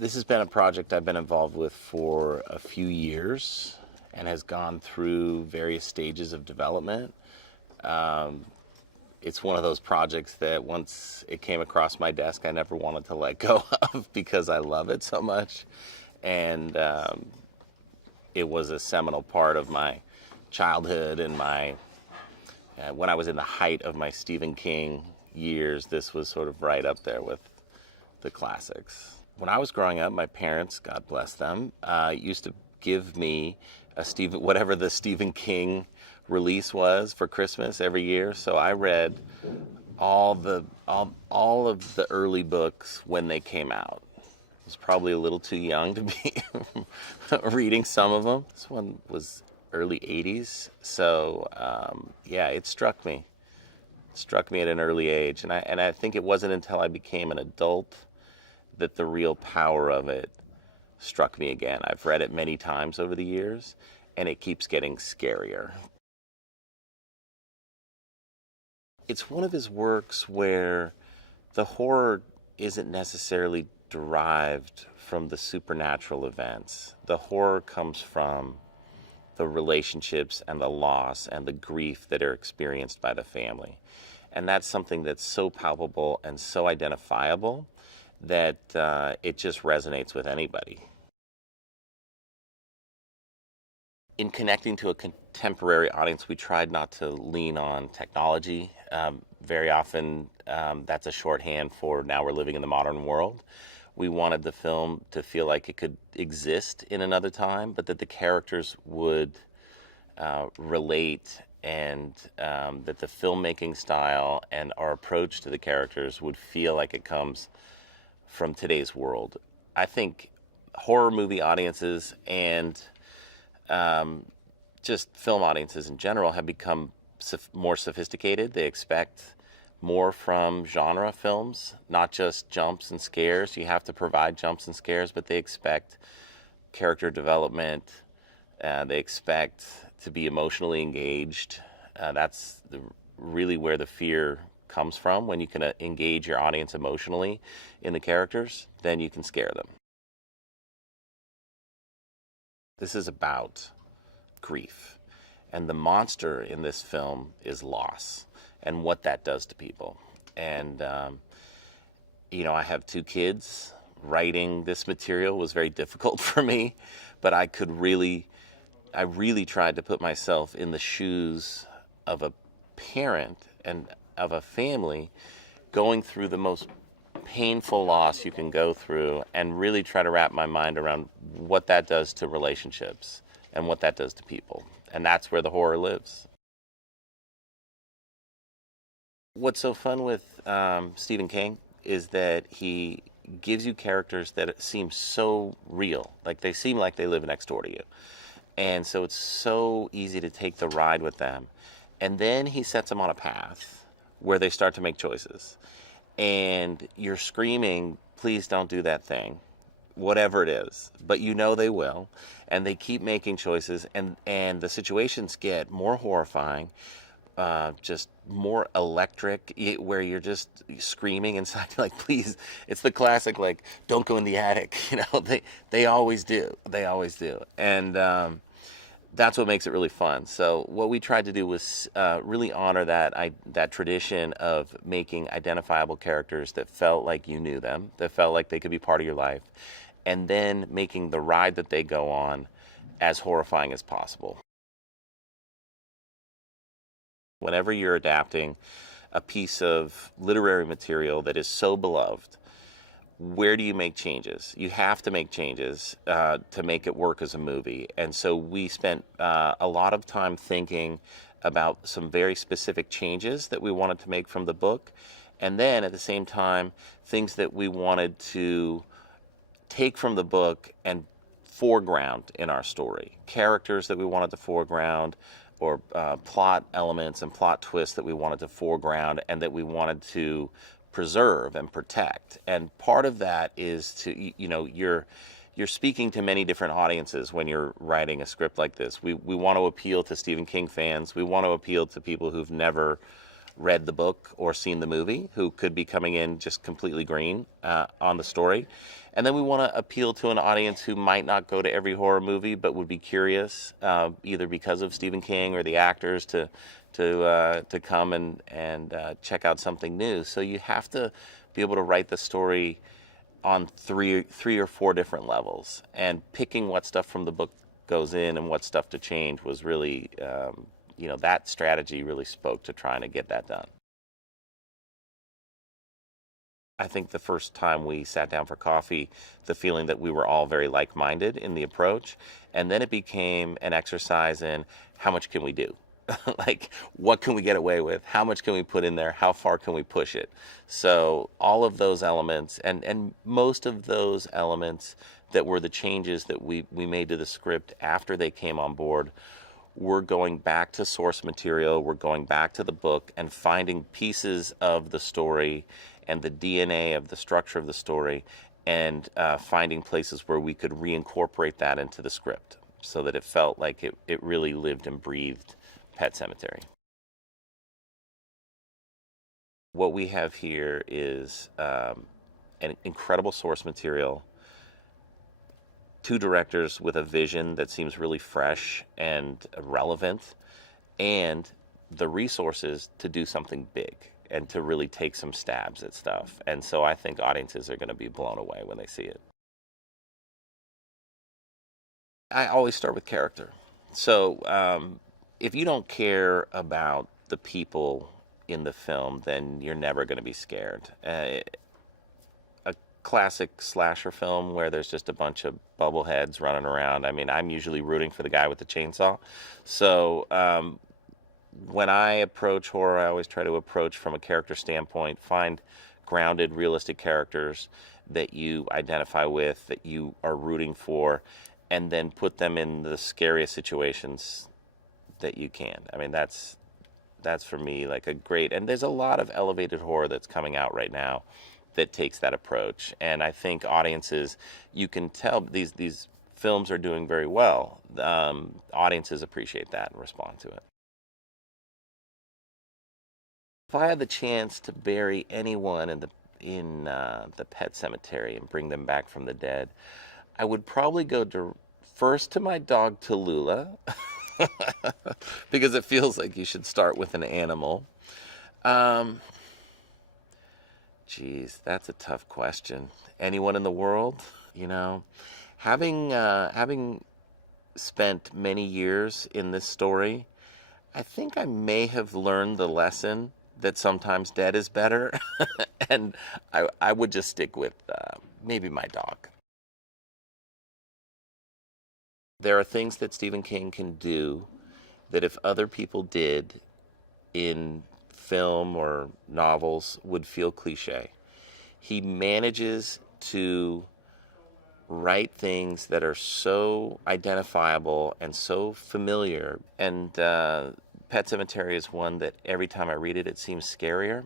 This has been a project I've been involved with for a few years and has gone through various stages of development. It's one of those projects that once it came across my desk, I never wanted to let go of because I love it so much. And it was a seminal part of my childhood and when I was in the height of my Stephen King years, this was sort of right up there with the classics. When I was growing up, my parents, God bless them, used to give me whatever the Stephen King release was for Christmas every year. So I read all of the early books when they came out. I was probably a little too young to be reading some of them. This one was early 80s. So yeah, it struck me. It struck me at an early age. And I think it wasn't until I became an adult that the real power of it struck me again. I've read it many times over the years, and it keeps getting scarier. It's one of his works where the horror isn't necessarily derived from the supernatural events. The horror comes from the relationships and the loss and the grief that are experienced by the family. And that's something that's so palpable and so identifiable that it just resonates with anybody. In connecting to a contemporary audience, we tried not to lean on technology. Very often, that's a shorthand for now we're living in the modern world. We wanted the film to feel like it could exist in another time, but that the characters would relate, and that the filmmaking style and our approach to the characters would feel like it comes from today's world. I think horror movie audiences and just film audiences in general have become more sophisticated. They expect more from genre films, not just jumps and scares. You have to provide jumps and scares, but they expect character development. They expect to be emotionally engaged. That's really where the fear comes from. When you can engage your audience emotionally in the characters, then you can scare them. This is about grief. And the monster in this film is loss and what that does to people. And, I have 2 kids. Writing this material was very difficult for me, but I really tried to put myself in the shoes of a parent and of a family going through the most painful loss you can go through, and really try to wrap my mind around what that does to relationships and what that does to people. And that's where the horror lives. What's so fun with Stephen King is that he gives you characters that seem so real. Like they seem like they live next door to you. And so it's so easy to take the ride with them. And then he sets them on a path where they start to make choices. And you're screaming, please don't do that thing, whatever it is. But you know they will. And they keep making choices. And the situations get more horrifying, just more electric, where you're just screaming inside, like, please. It's the classic, like, don't go in the attic. They always do. They always do. And that's what makes it really fun. So what we tried to do was really honor that tradition of making identifiable characters that felt like you knew them, that felt like they could be part of your life, and then making the ride that they go on as horrifying as possible. Whenever you're adapting a piece of literary material that is so beloved, where do you make changes? You have to make changes to make it work as a movie. And so we spent a lot of time thinking about some very specific changes that we wanted to make from the book. And then at the same time, things that we wanted to take from the book and foreground in our story. Characters that we wanted to foreground, or plot elements and plot twists that we wanted to foreground and that we wanted to preserve and protect. And part of that is to, you're speaking to many different audiences when you're writing a script like this. We want to appeal to Stephen King fans. We want to appeal to people who've never read the book or seen the movie, who could be coming in just completely green on the story. And then we want to appeal to an audience who might not go to every horror movie, but would be curious, either because of Stephen King or the actors, to come and check out something new. So you have to be able to write the story on three or four different levels, and picking what stuff from the book goes in and what stuff to change was really, that strategy really spoke to trying to get that done. I think the first time we sat down for coffee, the feeling that we were all very like-minded in the approach, and then it became an exercise in how much can we do? Like, what can we get away with? How much can we put in there? How far can we push it? So all of those elements, and most of those elements that were the changes that we made to the script after they came on board, we're going back to source material, we're going back to the book and finding pieces of the story and the DNA of the structure of the story, and finding places where we could reincorporate that into the script so that it felt like it really lived and breathed Pet Sematary. What we have here is an incredible source material, two directors with a vision that seems really fresh and relevant, and the resources to do something big and to really take some stabs at stuff. And so I think audiences are going to be blown away when they see it. I always start with character. So if you don't care about the people in the film, then you're never going to be scared. A classic slasher film where there's just a bunch of bubbleheads running around. I mean, I'm usually rooting for the guy with the chainsaw. So when I approach horror, I always try to approach from a character standpoint, find grounded, realistic characters that you identify with, that you are rooting for, and then put them in the scariest situations that you can. I mean, that's for me like a great, and there's a lot of elevated horror that's coming out right now that takes that approach. And I think audiences, you can tell these films are doing very well. Audiences appreciate that and respond to it. If I had the chance to bury anyone in the pet cemetery and bring them back from the dead, I would probably go first to my dog Tallulah, because it feels like you should start with an animal. Geez, that's a tough question. Anyone in the world, having spent many years in this story, I think I may have learned the lesson that sometimes dead is better, and I would just stick with maybe my dog. There are things that Stephen King can do that if other people did in film or novels would feel cliche. He manages to write things that are so identifiable and so familiar. And Pet Sematary is one that every time I read it, it seems scarier.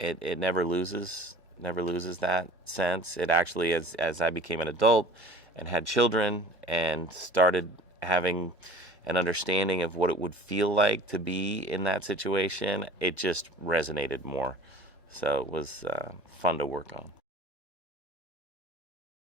It never loses that sense. It actually, as I became an adult and had children and started having an understanding of what it would feel like to be in that situation, it just resonated more. So it was fun to work on.